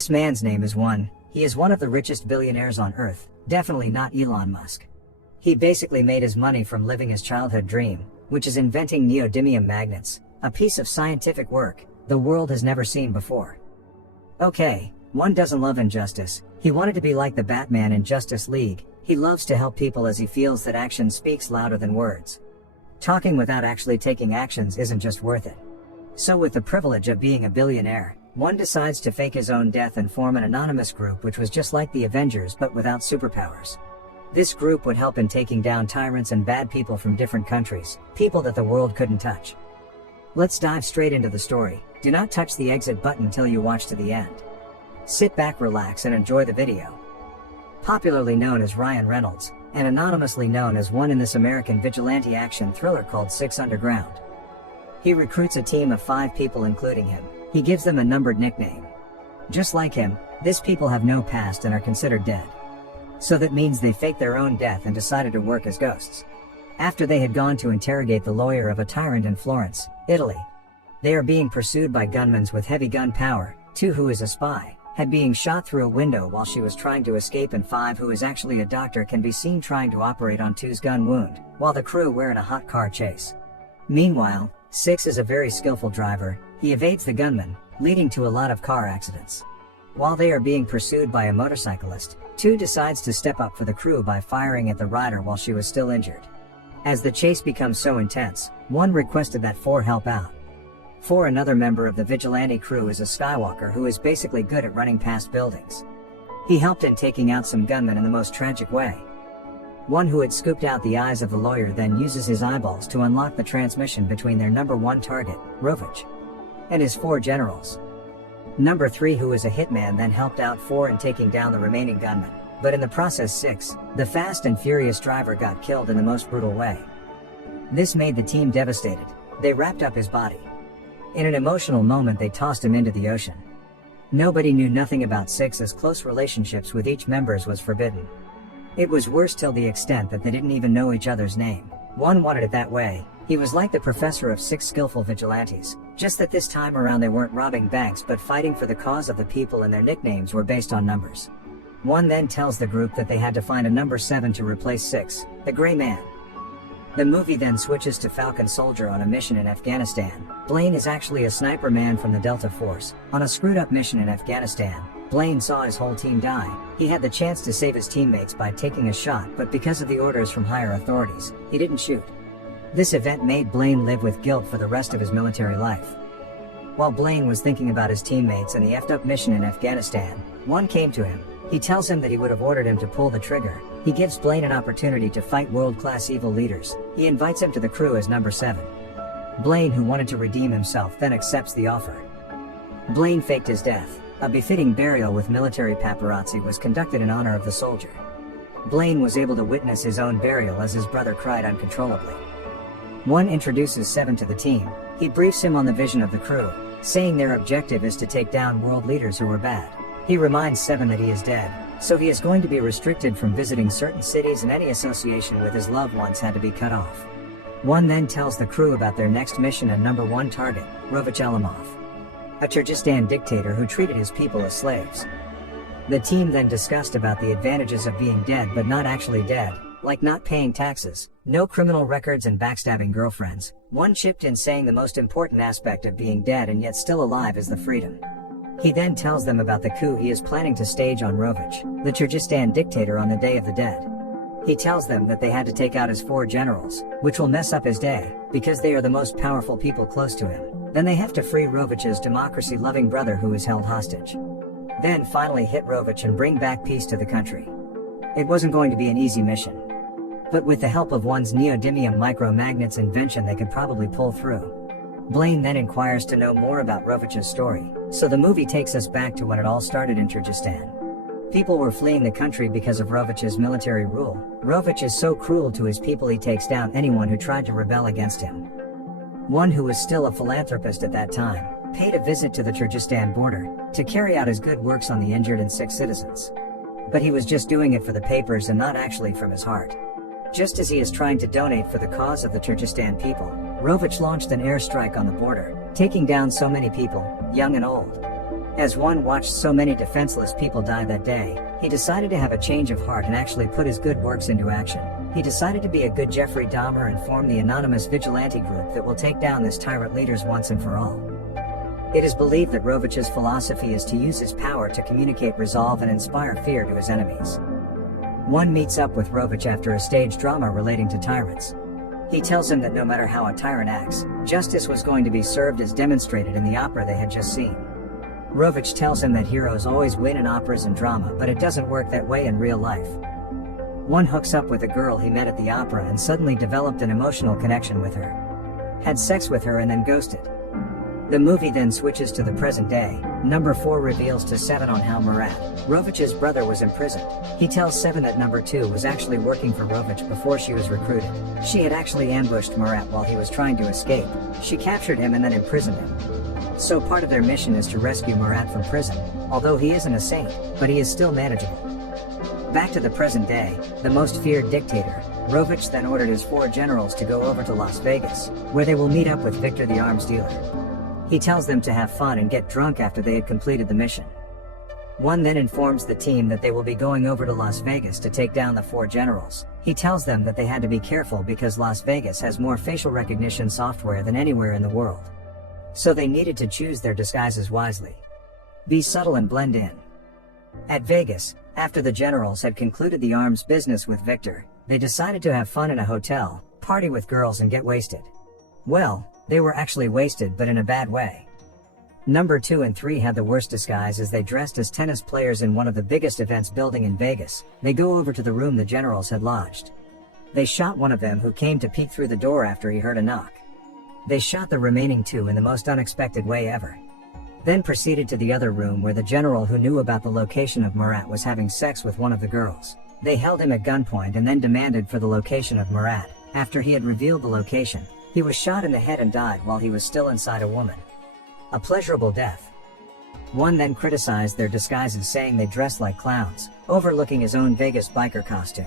This man's name is One. He is one of the richest billionaires on earth, definitely not Elon Musk. He basically made his money from living his childhood dream, which is inventing neodymium magnets, a piece of scientific work the world has never seen before. Okay, One doesn't love injustice. He wanted to be like the Batman in Justice League. He loves to help people as he feels that action speaks louder than words. Talking without actually taking actions isn't just worth it. So with the privilege of being a billionaire, One decides to fake his own death and form an anonymous group which was just like the Avengers but without superpowers. This group would help in taking down tyrants and bad people from different countries, people that the world couldn't touch. Let's dive straight into the story. Do not touch the exit button till you watch to the end. Sit back, relax, and enjoy the video. Popularly known as Ryan Reynolds, and anonymously known as One in this American vigilante action thriller called 6 Underground. He recruits a team of 5 people including him. He gives them a numbered nickname. Just like him, these people have no past and are considered dead. So that means they faked their own death and decided to work as ghosts. After they had gone to interrogate the lawyer of a tyrant in Florence, Italy. They are being pursued by gunmen with heavy gun power. 2, who is a spy, had being shot through a window while she was trying to escape, and 5, who is actually a doctor, can be seen trying to operate on 2's gun wound, while the crew were in a hot car chase. Meanwhile, 6 is a very skillful driver. He evades the gunman, leading to a lot of car accidents. While they are being pursued by a motorcyclist, 2 decides to step up for the crew by firing at the rider while she was still injured. As the chase becomes so intense, 1 requested that 4 help out. 4, another member of the vigilante crew, is a Skywalker who is basically good at running past buildings. He helped in taking out some gunmen in the most tragic way. 1, who had scooped out the eyes of the lawyer, then uses his eyeballs to unlock the transmission between their number 1 target, Rovich, and his 4 generals. Number 3, who is a hitman, then helped out 4 in taking down the remaining gunmen, but in the process 6, the fast and furious driver, got killed in the most brutal way. This made the team devastated. They wrapped up his body. In an emotional moment, they tossed him into the ocean. Nobody knew nothing about 6, as close relationships with each members was forbidden. It was worse till the extent that they didn't even know each other's name. 1 wanted it that way. He was like the professor of 6 skillful vigilantes, just that this time around they weren't robbing banks but fighting for the cause of the people, and their nicknames were based on numbers. 1 then tells the group that they had to find a number 7 to replace 6, the Gray Man. The movie then switches to Falcon Soldier on a mission in Afghanistan. Blaine is actually a sniper man from the Delta Force. On a screwed up mission in Afghanistan, Blaine saw his whole team die. He had the chance to save his teammates by taking a shot, but because of the orders from higher authorities, he didn't shoot. This event made Blaine live with guilt for the rest of his military life. While Blaine was thinking about his teammates and the effed up mission in Afghanistan, 1 came to him. He tells him that he would have ordered him to pull the trigger. He gives Blaine an opportunity to fight world-class evil leaders. He invites him to the crew as number 7. Blaine, who wanted to redeem himself, then accepts the offer. Blaine faked his death. A befitting burial with military paparazzi was conducted in honor of the soldier. Blaine was able to witness his own burial as his brother cried uncontrollably. 1 introduces 7 to the team. He briefs him on the vision of the crew, saying their objective is to take down world leaders who are bad. He reminds 7 that he is dead, so he is going to be restricted from visiting certain cities, and any association with his loved ones had to be cut off. 1 then tells the crew about their next mission and number 1 target, Rovich Alamov, a Kyrgyzstan dictator who treated his people as slaves. The team then discussed about the advantages of being dead but not actually dead, like not paying taxes, no criminal records, and backstabbing girlfriends. 1 chipped in saying the most important aspect of being dead and yet still alive is the freedom. He then tells them about the coup he is planning to stage on Rovich, the Kyrgyzstan dictator, on the Day of the Dead. He tells them that they had to take out his 4 generals, which will mess up his day, because they are the most powerful people close to him. Then they have to free Rovich's democracy-loving brother who is held hostage. Then finally hit Rovich and bring back peace to the country. It wasn't going to be an easy mission. But with the help of 1's neodymium micromagnets invention, they could probably pull through. Blaine then inquires to know more about Rovich's story, so the movie takes us back to when it all started in Kyrgyzstan. People were fleeing the country because of Rovich's military rule. Rovich is so cruel to his people he takes down anyone who tried to rebel against him. 1, who was still a philanthropist at that time, paid a visit to the Kyrgyzstan border to carry out his good works on the injured and sick citizens. But he was just doing it for the papers and not actually from his heart. Just as he is trying to donate for the cause of the Kyrgyzstan people, Rovich launched an airstrike on the border, taking down so many people, young and old. As one watched so many defenseless people die that day, he decided to have a change of heart and actually put his good works into action. He decided to be a good Jeffrey Dahmer and form the anonymous vigilante group that will take down this tyrant leaders once and for all. It is believed that Rovich's philosophy is to use his power to communicate resolve and inspire fear to his enemies. One meets up with Rovich after a stage drama relating to tyrants. He tells him that no matter how a tyrant acts, justice was going to be served as demonstrated in the opera they had just seen. Rovich tells him that heroes always win in operas and drama, but it doesn't work that way in real life. One hooks up with a girl he met at the opera and suddenly developed an emotional connection with her. Had sex with her and then ghosted. The movie then switches to the present day. Number 4 reveals to 7 on how Murat, Rovich's brother, was imprisoned. He tells 7 that number 2 was actually working for Rovich before she was recruited. She had actually ambushed Murat while he was trying to escape. She captured him and then imprisoned him. So part of their mission is to rescue Murat from prison, although he isn't a saint, but he is still manageable. Back to the present day, the most feared dictator, Rovich then ordered his 4 generals to go over to Las Vegas, where they will meet up with Victor the arms dealer. He tells them to have fun and get drunk after they had completed the mission. One then informs the team that they will be going over to Las Vegas to take down the 4 generals. He tells them that they had to be careful because Las Vegas has more facial recognition software than anywhere in the world. So they needed to choose their disguises wisely. Be subtle and blend in. At Vegas, after the generals had concluded the arms business with Victor, they decided to have fun in a hotel, party with girls and get wasted. Well, they were actually wasted, but in a bad way. Number 2 and 3 had the worst disguise as they dressed as tennis players in one of the biggest events building in Vegas. They go over to the room the generals had lodged. They shot one of them who came to peek through the door after he heard a knock. They shot the remaining 2 in the most unexpected way ever. Then proceeded to the other room where the general who knew about the location of Murat was having sex with one of the girls. They held him at gunpoint and then demanded for the location of Murat. After he had revealed the location, he was shot in the head and died while he was still inside a woman. A pleasurable death. One then criticized their disguises, saying they dressed like clowns, overlooking his own Vegas biker costume.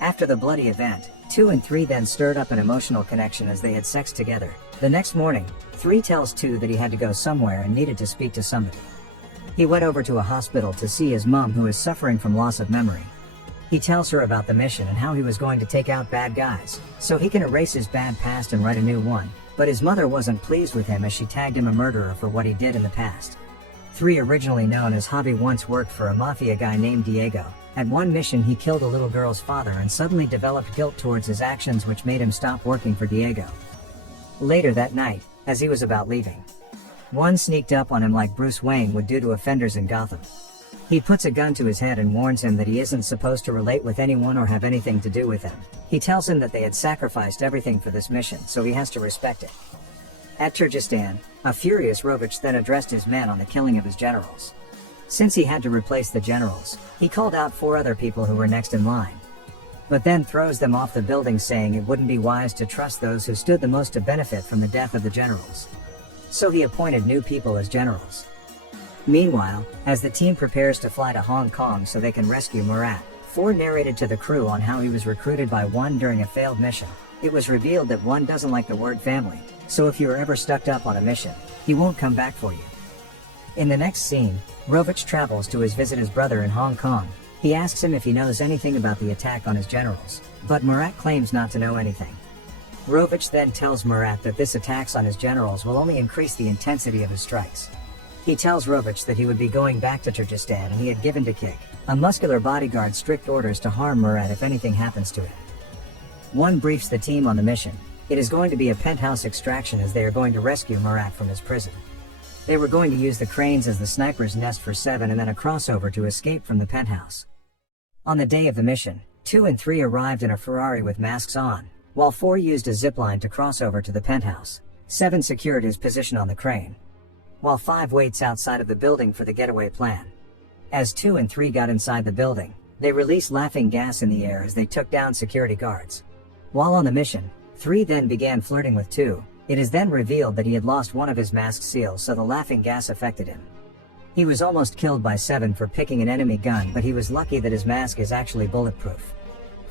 After the bloody event, 2 and 3 then stirred up an emotional connection as they had sex together. The next morning, 3 tells 2 that he had to go somewhere and needed to speak to somebody. He went over to a hospital to see his mom, who is suffering from loss of memory. He tells her about the mission and how he was going to take out bad guys, so he can erase his bad past and write a new one, but his mother wasn't pleased with him as she tagged him a murderer for what he did in the past. 3, originally known as Hobby, once worked for a mafia guy named Diego. At one mission he killed a little girl's father and suddenly developed guilt towards his actions, which made him stop working for Diego. Later that night, as he was about leaving, 1 sneaked up on him like Bruce Wayne would do to offenders in Gotham. He puts a gun to his head and warns him that he isn't supposed to relate with anyone or have anything to do with him. He tells him that they had sacrificed everything for this mission, so he has to respect it. At Turkestan, a furious Rovich then addressed his men on the killing of his generals. Since he had to replace the generals, he called out 4 other people who were next in line, but then throws them off the building, saying it wouldn't be wise to trust those who stood the most to benefit from the death of the generals. So he appointed new people as generals. Meanwhile, as the team prepares to fly to Hong Kong so they can rescue Murat, 4 narrated to the crew on how he was recruited by 1 during a failed mission. It was revealed that 1 doesn't like the word family, so if you are ever stuck up on a mission, he won't come back for you. In the next scene, Rovich travels to visit his brother in Hong Kong. He asks him if he knows anything about the attack on his generals, but Murat claims not to know anything. Rovich then tells Murat that this attacks on his generals will only increase the intensity of his strikes. He tells Rovich that he would be going back to Turkestan and he had given to Kik, a muscular bodyguard, strict orders to harm Murat if anything happens to him. 1 briefs the team on the mission. It is going to be a penthouse extraction as they are going to rescue Murat from his prison. They were going to use the cranes as the sniper's nest for 7 and then a crossover to escape from the penthouse. On the day of the mission, 2 and 3 arrived in a Ferrari with masks on, while 4 used a zipline to cross over to the penthouse. 7 secured his position on the crane, while 5 waits outside of the building for the getaway plan. As 2 and 3 got inside the building, they released laughing gas in the air as they took down security guards. While on the mission, 3 then began flirting with 2. It is then revealed that he had lost one of his mask seals, so the laughing gas affected him. He was almost killed by 7 for picking an enemy gun, but he was lucky that his mask is actually bulletproof.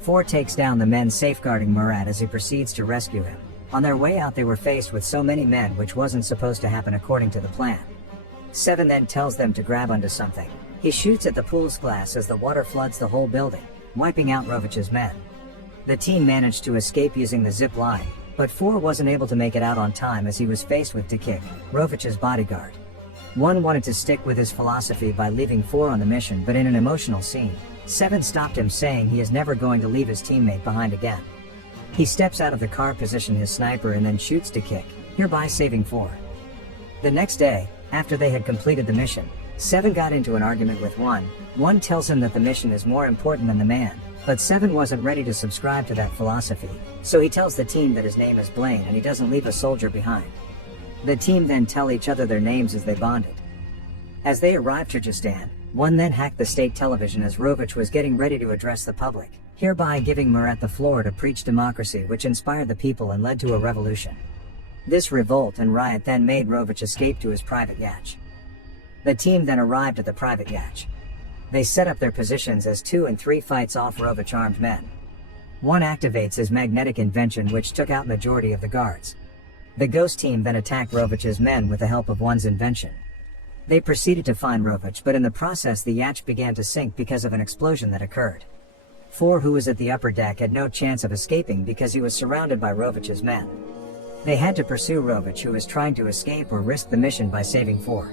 4 takes down the men safeguarding Murat as he proceeds to rescue him. On their way out they were faced with so many men, which wasn't supposed to happen according to the plan. 7 then tells them to grab onto something. He shoots at the pool's glass as the water floods the whole building, wiping out Rovich's men. The team managed to escape using the zip line, but 4 wasn't able to make it out on time as he was faced with Dekik, Rovich's bodyguard. 1 wanted to stick with his philosophy by leaving 4 on the mission, but in an emotional scene, 7 stopped him, saying he is never going to leave his teammate behind again. He steps out of the car, position his sniper, and then shoots Dekik, hereby saving 4. The next day, after they had completed the mission, 7 got into an argument with 1. 1 tells him that the mission is more important than the man, but 7 wasn't ready to subscribe to that philosophy, so he tells the team that his name is Blaine and he doesn't leave a soldier behind. The team then tell each other their names as they bonded. As they arrive to Kyrgyzstan, 1 then hacked the state television as Rovich was getting ready to address the public, hereby giving Murat the floor to preach democracy, which inspired the people and led to a revolution. This revolt and riot then made Rovich escape to his private yacht. The team then arrived at the private yacht. They set up their positions as 2 and 3 fights off Rovich armed men. 1 activates his magnetic invention, which took out majority of the guards. The ghost team then attacked Rovich's men with the help of 1's invention. They proceeded to find Rovich, but in the process the yacht began to sink because of an explosion that occurred. 4, who was at the upper deck, had no chance of escaping because he was surrounded by Rovich's men. They had to pursue Rovich, who was trying to escape or risk the mission by saving 4.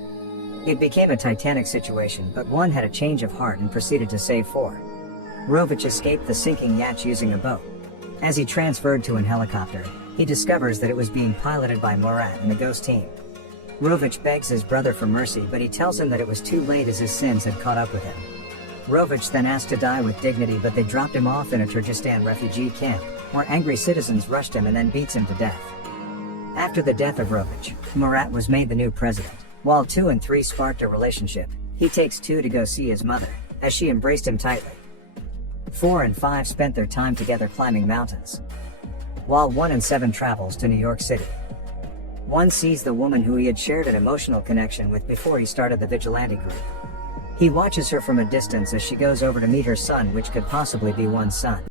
It became a titanic situation, but 1 had a change of heart and proceeded to save 4. Rovich escaped the sinking yacht using a boat. As he transferred to an helicopter, he discovers that it was being piloted by Murat and the ghost team. Rovich begs his brother for mercy, but he tells him that it was too late as his sins had caught up with him. Rovich then asked to die with dignity, but they dropped him off in a Kyrgyzstan refugee camp, where angry citizens rushed him and then beats him to death. After the death of Rovich, Murat was made the new president. While 2 and 3 sparked a relationship, he takes 2 to go see his mother, as she embraced him tightly. 4 and 5 spent their time together climbing mountains, while 1 and 7 travels to New York City. 1 sees the woman who he had shared an emotional connection with before he started the vigilante group. He watches her from a distance as she goes over to meet her son, which could possibly be 1's son.